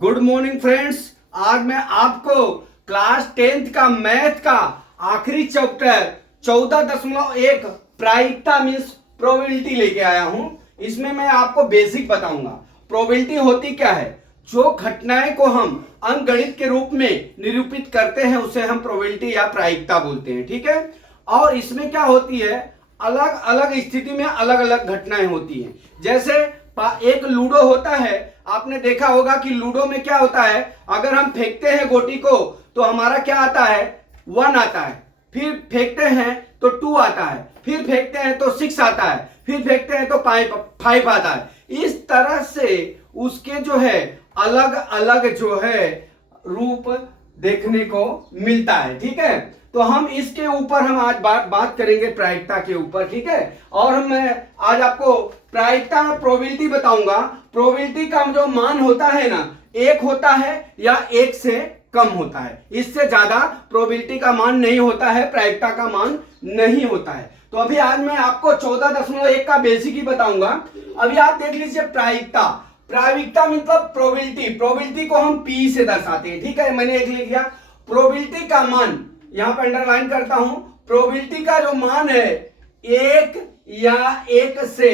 Good morning friends. आज मैं आपको क्लास 10th का मैथ का आखिरी चैप्टर 14.1 प्रायिकता मीन्स प्रोबेबिलिटी लेके आया हूं। इसमें मैं आपको बेसिक बताऊंगा। प्रोबेबिलिटी होती क्या है? जो घटनाएं को हम अंकगणित के रूप में निरूपित करते हैं उसे हम प्रोबेबिलिटी या प्रायिकता बोलते हैं। ठीक है। और इसमें क्या होती है, अलग अलग स्थिति में अलग अलग घटनाएं होती हैं। जैसे एक लूडो होता है, आपने देखा होगा कि लूडो में क्या होता है, अगर हम फेंकते हैं गोटी को तो हमारा क्या आता है, 1 आता है। फिर फेंकते हैं तो 2 आता है, फिर फेंकते हैं तो 6 आता है, फिर फेंकते हैं तो 5 आता है। इस तरह से उसके जो है अलग अलग जो है रूप देखने को मिलता है। ठीक है। तो हम इसके ऊपर हम आज बात करेंगे प्रायिकता के ऊपर। ठीक है। और मैं आज आपको प्रायिकता में प्रोबेबिलिटी बताऊंगा। प्रोबेबिलिटी का जो मान होता है ना, 1 होता है या 1 से कम होता है। इससे ज्यादा प्रोबेबिलिटी का मान नहीं होता है, प्रायिकता का मान नहीं होता है। तो अभी आज मैं आपको 14.1 का बेसिक ही बताऊंगा। अभी आप देख लीजिए प्रायिकता। प्रायिकता मतलब प्रोबेबिलिटी। प्रोबेबिलिटी को हम P से दर्शाते हैं। ठीक है। मैंने एक लिख दिया। प्रोबेबिलिटी का मान यहां पर अंडरलाइन करता हूं। प्रोबेबिलिटी का जो मान है 1 या 1 से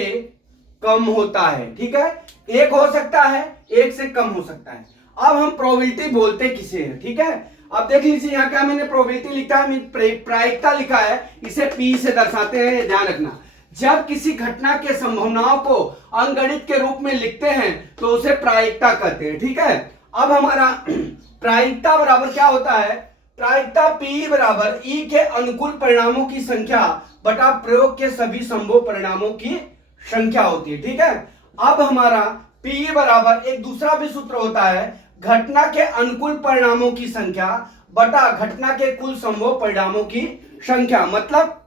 कम होता है। ठीक है। 1 हो सकता है, 1 से कम हो सकता है। अब हम प्रोबेबिलिटी बोलते किसे हैं? ठीक है। अब देख लीजिए यहां क्या मैंने प्रोबेबिलिटी लिखा है, प्रायिकता लिखा है, इसे P से दर्शाते हैं। ध्यान रखना, जब किसी घटना के संभावनाओं को अंकगणित के रूप में लिखते हैं तो उसे प्रायिकता कहते हैं। ठीक है। अब हमारा प्रायिकता बराबर क्या होता है? प्रायिकता P बराबर E के अनुकूल परिणामों की संख्या बटा प्रयोग के सभी संभव परिणामों की संख्या होती है। ठीक है। अब हमारा P बराबर एक दूसरा भी सूत्र होता है, घटना के अनुकूल परिणामों की संख्या बटा घटना के कुल संभव परिणामों की संख्या। मतलब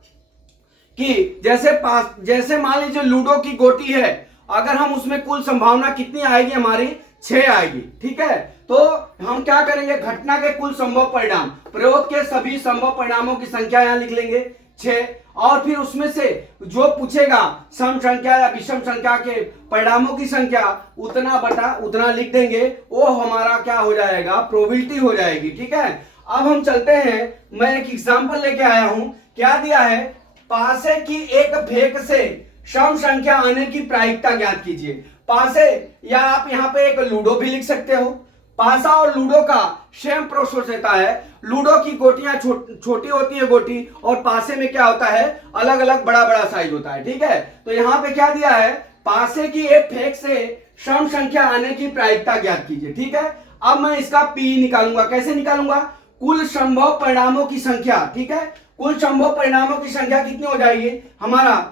कि जैसे मान लीजिए लूडो की गोटी है, अगर हम उसमें कुल संभावना कितनी आएगी, हमारी 6 आएगी। ठीक है। तो हम क्या करेंगे, घटना के कुल संभव परिणाम, प्रयोग के सभी संभव परिणामों की संख्या यहां लिख लेंगे 6, और फिर उसमें से जो पूछेगा सम संख्या या विषम संख्या के परिणामों की संख्या उतना बटा उतना लिख देंगे। वो हमारा क्या हो जाएगा, प्रोबेबिलिटी हो जाएगी। ठीक है। अब हम चलते हैं, मैं एक एग्जांपल लेके आया हूं। क्या दिया है, पासे की एक फेंक से सम संख्या आने की प्रायिकता ज्ञात कीजिए। पासे, या आप यहां पे एक लूडो भी लिख सकते हो। पासा और लूडो का सेम प्रोसेस होता है। लूडो की गोटियां छोटी होती है गोटी, और पासे में क्या होता है, अलग अलग बड़ा बड़ा साइज होता है। ठीक है। तो यहां पे क्या दिया है, पासे की एक फेंक से सम संख्या आने की प्रायिकता ज्ञात कीजिए। ठीक है। अब मैं इसका P निकालूंगा। कैसे निकालूंगा, कुल संभव परिणामों की संख्या। ठीक है। कुल संभव परिणामों की संख्या कितनी हो जाएगी, हमारा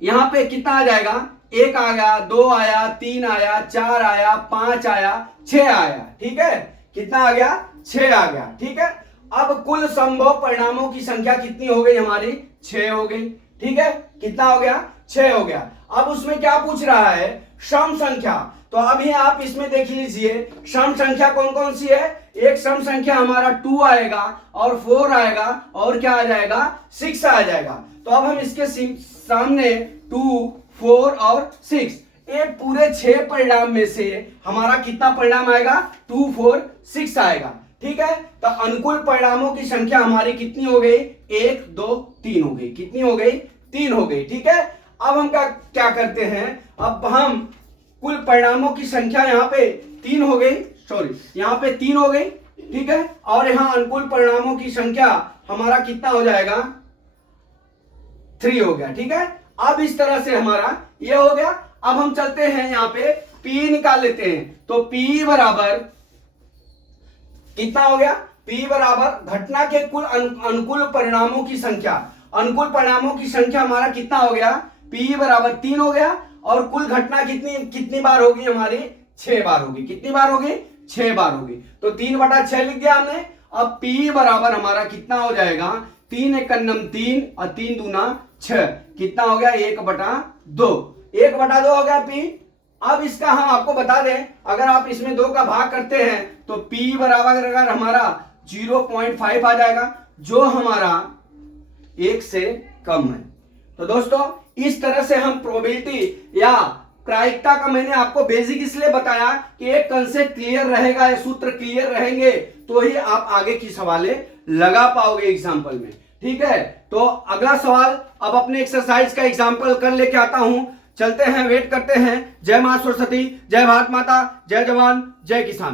यहां पे कितना आ जाएगा, 1 आया, 2 आया, 3 आया, 4 आया, 5 आया, 6 आया। ठीक है। कितना आ गया, 6 आ गया। ठीक है। अब कुल संभव परिणामों की संख्या कितनी हो गई, हमारी 6 हो गई। ठीक है। कितना हो गया, 6 हो गया। अब उसमें क्या पूछ रहा है, सम संख्या। तो अभी आप इसमें देख लीजिए सम संख्या कौन कौन सी है। एक सम संख्या हमारा 2 आएगा, और 4 आएगा, और क्या आ जाएगा, 6 आ जाएगा। तो अब हम इसके सामने 2, 4 और 6, ये पूरे 6 परिणाम में से हमारा कितना परिणाम आएगा, 2, 4, 6 आएगा। ठीक है। तो अनुकूल परिणामों की संख्या हमारी कितनी हो गई, 1, 2, 3 हो गई। कितनी हो गई, 3 हो गई। ठीक है। अब हम क्या करते हैं, अब हम कुल परिणामों की संख्या यहां पे 3 हो गई, यहां पे 3 हो गई। ठीक है। और यहां अनुकूल परिणामों की संख्या हमारा कितना हो जाएगा, 3 हो गया। ठीक है। अब इस तरह से हमारा ये हो गया। अब हम चलते हैं यहां पे P निकाल लेते हैं। तो P बराबर कितना हो गया, P बराबर घटना के कुल अनुकूल परिणामों की संख्या। अनुकूल परिणामों की संख्या हमारा कितना हो गया, P बराबर 3 हो गया, और कुल घटना कितनी बार होगी, हमारी 6 बार होगी। कितनी बार होगी, 6 बार होगी। तो 3/6 लिख दिया हमने। अब P बराबर हमारा कितना हो जाएगा, 3 × 3 और 3 दूना 6, कितना हो गया, 1/2। 1/2 हो गया P। अब इसका हम आपको बता दें, अगर आप इसमें 2 का भाग करते हैं तो P बराबर अगर हमारा 0.5 आ जाएगा, जो हमारा 1 से कम है। तो दोस्तों इस तरह से हम प्रोबेबिलिटी या प्रायिकता का मैंने आपको बेसिक इसलिए बताया कि एक कंसेप्ट क्लियर रहेगा, ये सूत्र क्लियर रहेंगे तो ही आप आगे की सवालें लगा पाओगे एग्जाम्पल में। ठीक है, तो अगला सवाल अब अपने एक्सरसाइज का एग्जाम्पल कर लेके आता हूं, चलते हैं, वेट करते हैं। जय मां सरस्वती, जय भारत माता, जय जवान, जय किसान।